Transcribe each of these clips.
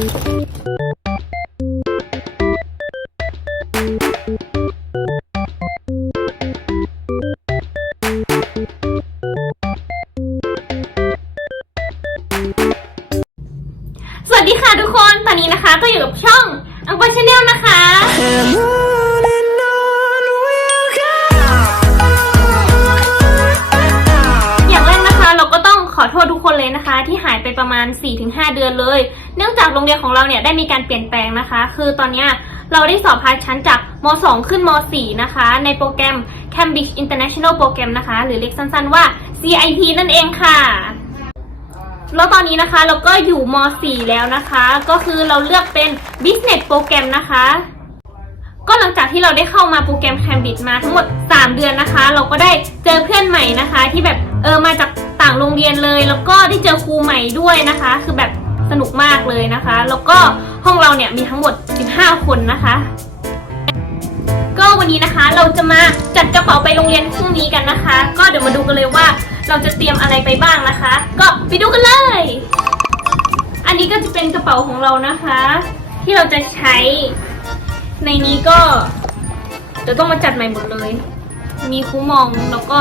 สวัสดีค่ะทุกคน ตอนนี้นะคะก็อยู่กับช่องอังปาชาแนลนะคะ องขอโทษทุกคนเลยนะคะ ที่หายไปประมาณ 4-5 เดือนเลย เนื่องจากโรงเรียนของเราเนี่ยได้มีการเปลี่ยนแปลงนะคะ คือตอนนี้เราได้สอบพาชั้นจากม 2 ขึ้นม 4 นะคะ ในโปรแกรม Cambridge International Program นะคะ หรือเรียกสั้นๆว่า CIP นั่นเองค่ะ แล้วตอนนี้นะคะเราก็อยู่ม 4 แล้วนะคะ ก็คือเราเลือกเป็น Business Program นะคะก็หลังจากที่เราได้เข้ามาโปรแกรม Cambridge มาทั้งหมด 3 เดือนนะคะ เราก็ได้เจอเพื่อนใหม่นะคะ ที่แบบเออมาจากางโรงเรียนเลย แล้วก็ได้เจอครูใหม่ด้วยนะคะ คือแบบสนุกมากเลยนะคะ แล้วก็ห้องเราเนี่ยมีทั้งหมด 15 คนนะคะ ก็วันนี้นะคะเราจะมาจัดกระเป๋าไปโรงเรียนพรุ่งนี้กันนะคะ ก็เดี๋ยวมาดูกันเลยว่าเราจะเตรียมอะไรไปบ้างนะคะ ก็ไปดูกันเลย อันนี้ก็จะเป็นกระเป๋าของเรานะคะ ที่เราจะใช้ในนี้ก็เดี๋ยวต้องมาจัดใหม่หมดเลย มีคูมองแล้วก็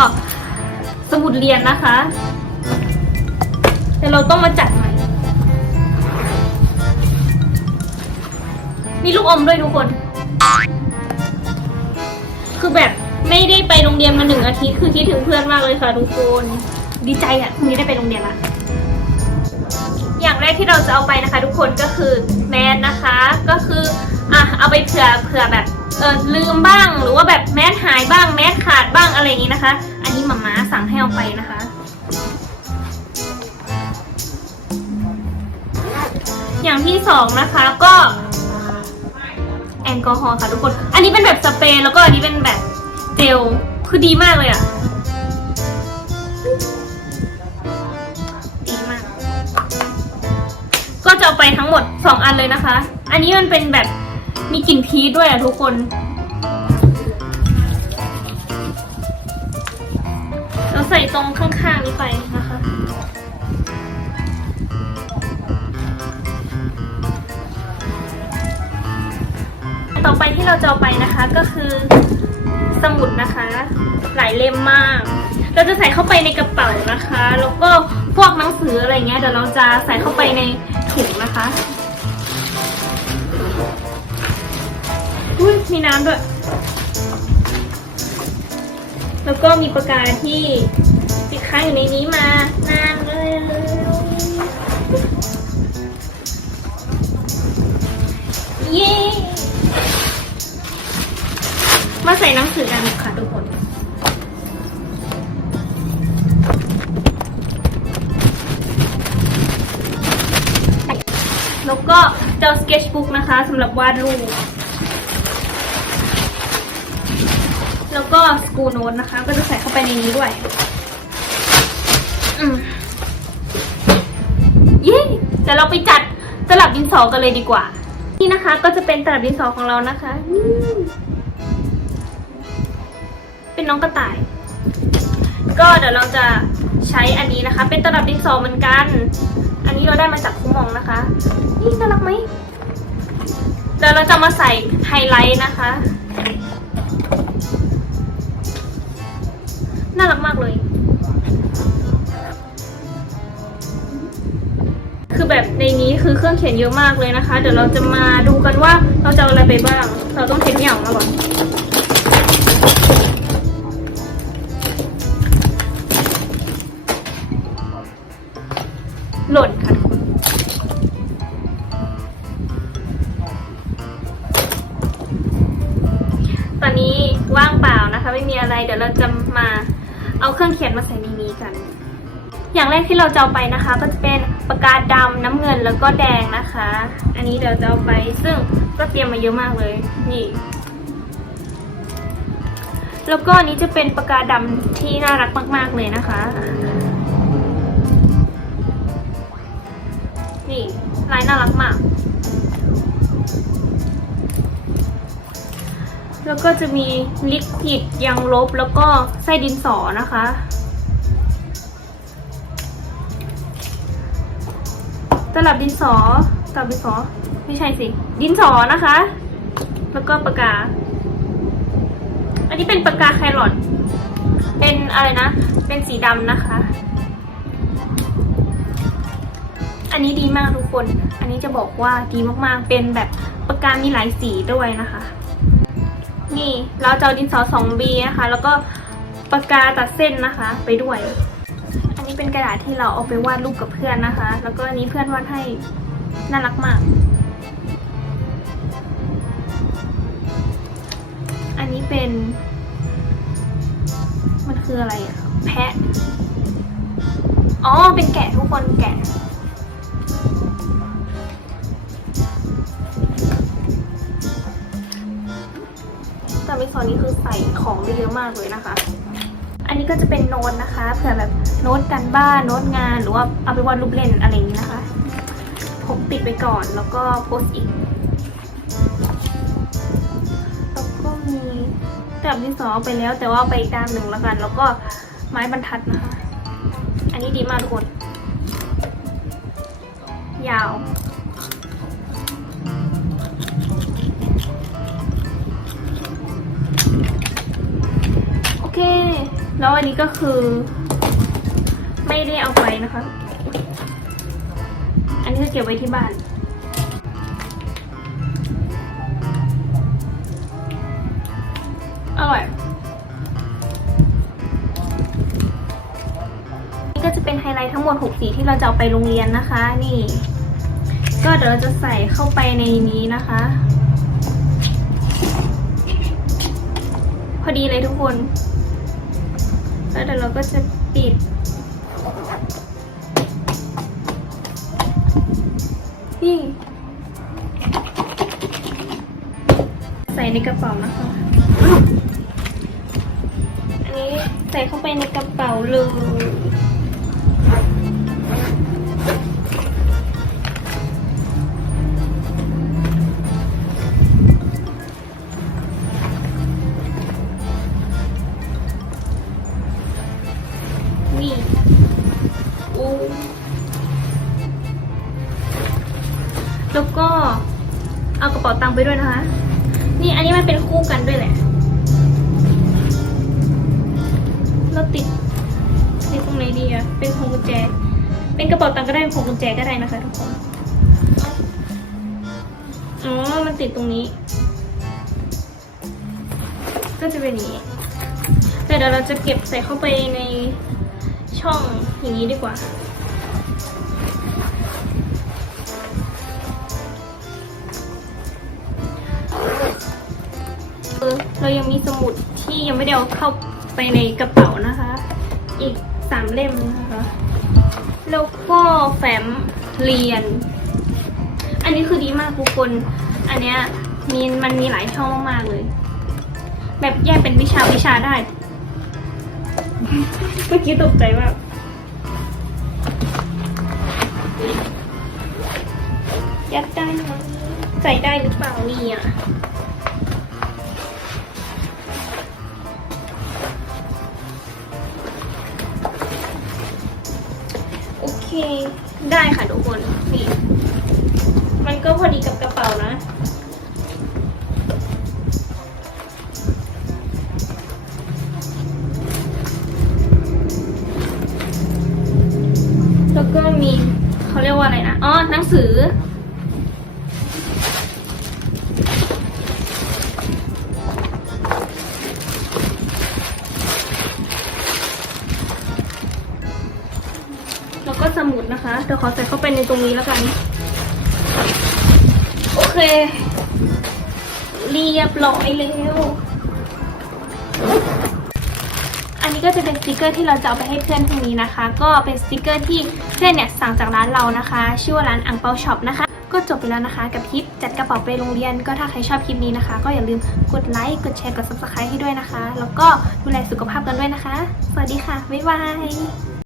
สมุดเรียนนะคะ แต่เราต้องมาจัดใหม่ มีลูกอมด้วยทุกคน คือแบบไม่ได้ไปโรงเรียนมาหนึ่งอาทิตย์คือคิดถึงเพื่อนมากเลยค่ะทุกคน ดีใจอะพรุ่งนี้ได้ไปโรงเรียนละอย่างแรกที่เราจะเอาไปนะคะ ทุกคนก็คือแมสนะคะ ก็คืออะเอาไปเผื่อเผื่อแบบเออลืมบ้างหรือว่าแบบแมสหายบ้างแมสขาดบ้างอะไรอย่างนี้นะคะ อันนี้มาม้าสั่งให้เอาไปนะคะ อย่างที่สองนะคะก็แอลกอฮอล์ค่ะทุกคน อันนี้เป็นแบบสเปรย์แล้วก็อันนี้เป็นแบบเจล คือดีมากเลยอะดีมาก ก็จะเอาไปทั้งหมด 2 อันเลยนะคะ อันนี้มันเป็นแบบมีกลิ่นพีชด้วยอะทุกคนเราใส่ตรงข้างๆนี้ไปนะคะ ต่อไปที่เราจะเอาไปนะคะก็คือสมุดนะคะ หลายเล่มมาก เราจะใส่เข้าไปในกระเป๋านะคะ แล้วก็พวกหนังสืออะไรเงี้ยเดี๋ยวเราจะใส่เข้าไปในถุงนะคะอุ้ยมีน้ำด้วย แล้วก็มีปากกาที่ติดค้างอยู่ในนี้มานานเลย มาใส่หนังสือกันค่ะทุกคนแล้วก็เจ้าสเก็ตบุ๊กนะคะสำหรับวาดรูป แล้วก็สกูโน้ตนะคะ ก็จะใส่เข้าไปในนี้ด้วย อืมเย้เดี๋ยวเราไปจัดตลับดินสอกันเลยดีกว่า นี่นะคะก็จะเป็นตลับดินสอของเรานะคะอื เป็นน้องกระต่าย ก็เดี๋ยวเราจะใช้อันนี้นะคะ เป็นตลับดินสอเหมือนกัน อันนี้เราได้มาจากคุมองนะคะ นี่น่ารักไหมเดี๋ยวเราจะมาใส่ไฮไลท์นะคะน่ารักมากเลย คือแบบในนี้คือเครื่องเขียนเยอะมากเลยนะคะ เดี๋ยวเราจะมาดูกันว่าเราจะเอาอะไรไปบ้าง เราต้องเช็ดเหี่ยวมาก่อน หล่นค่ะทุกคนตอนนี้ว่างเปล่านะคะ ไม่มีอะไรเดี๋ยวเราจะมาเอาเครื่องเขียนมาใส่ในนี้กัน อย่างแรกที่เราจะเอาไปนะคะ ก็จะเป็นปากกาดำน้ำเงินแล้วก็แดงนะคะ อันนี้เดี๋ยวจะเอาไปซึ่งก็เตรียมมาเยอะมากเลยนี่แล้วก็อันนี้จะเป็นปากกาดำที่น่ารักมาก ๆเลยนะคะ นี่ลายน่ารักมาก แล้วก็จะมีลิควิดยางลบแล้วก็ไส้ดินสอนะคะ ตลับดินสอกระดาษดินสอ ไม่ใช่สิ ดินสอนะคะ แล้วก็ปากกา อันนี้เป็นปากกาแครอทเป็นอะไรนะ เป็นสีดำนะคะ อันนี้ดีมากทุกคน อันนี้จะบอกว่าดีมากๆ เป็นแบบปากกามีหลายสีด้วยนะคะ นี่เราจะเอาดินสอ 2B นะคะ แล้วก็ปากกาตัดเส้นนะคะ ไปด้วย อันนี้เป็นกระดาษที่เราเอาไปวาดรูปกับเพื่อนนะคะ แล้วก็อันนี้เพื่อนวาดให้น่ารักมาก อันนี้เป็น มันคืออะไรอะแพะ อ๋อ เป็นแกะทุกคนแกะ มิกซอนี้คือใส่ของได้เยอะมากเลยนะคะ อันนี้ก็จะเป็นโน้ตนะคะเผื่อแบบโน้ตกันบ้านโน้ตงานหรือว่าเอาไปวาดรูปเล่นอะไรอย่างนี้นะคะพกติดไปก่อนแล้วก็โพสอีกแล้วก็มีกับที่สองเอาไปแล้วแต่ว่าเอาไปอีกด้านหนึ่งแล้วกัน แล้วก็ไม้บรรทัดนะคะ อันนี้ดีมากทุกคน ยาว แล้วอันนี้ก็คือ ไม่ได้เอาไปนะคะ อันนี้ก็เก็บไว้ที่บ้าน อร่อย นี่ก็จะเป็นไฮไลท์ทั้งหมด 6 สีที่เราจะเอาไปโรงเรียนนะคะ นี่ ก็เดี๋ยวเราจะใส่เข้าไปในนี้นะคะ พอดีเลยทุกคน แล้วเดี๋ยวเราก็จะปิด นี่ ใส่ในกระเป๋านะคะ อันนี้ใส่เข้าไปในกระเป๋าเลย งไปด้วยนะคะ นี่อันนี้มันเป็นคู่กันด้วยแหละเราติดติดตรงไหนดีอะเป็นพวงกุญแจ เป็นกระเป๋าตังค์ก็ได้เป็นพวงกุญแจก็ได้นะคะทุกคนอ๋อ มันติดตรงนี้ ก็จะเป็นอย่างนี้ แต่เดี๋ยวเราจะเก็บใส่เข้าไปในช่องอย่างนี้ดีกว่า เรายังมีสมุดที่ยังไม่ได้เอาเข้าไปในกระเป๋านะคะ อีกสามเล่มนะคะ แล้วก็แฟ้มเรียน อันนี้คือดีมากทุกคน อันเนี้ยมีมันมีหลายช่องมากๆเลย แบบแยกเป็นวิชาวิชาได้ เมื่อกี้ตกใจมายัดได้ไหมใส่ได้หรือเปล่านี่อะ ได้ค่ะทุกคนนี่มันก็พอดีกับกระเป๋านะ แล้วก็มีเขาเรียกว่าอะไรนะ อ๋อหนังสือ มุดนะคะเดี๋ยวขอใส่เข้าไปในตรงนี้แล้วกัน โอเค เรียบร้อยแล้วอันนี้ก็จะเป็นสติกเกอร์ที่เราจะเอาไปให้เพื่อนพรุ่งนี้นะคะ ก็เป็นสติกเกอร์ที่เพื่อนเนี่ยสั่งจากร้านเรานะคะ ชื่อว่าร้านอังเปาช็อปนะคะ ก็จบไปแล้วนะคะ กับคลิปจัดกระเป๋าไปโรงเรียน ก็ถ้าใครชอบคลิปนี้นะคะ ก็อย่าลืมกดไลค์กดแชร์กด subscribe ให้ด้วยนะคะ แล้วก็ดูแลสุขภาพกันด้วยนะคะ สวัสดีค่ะ บ๊ายบาย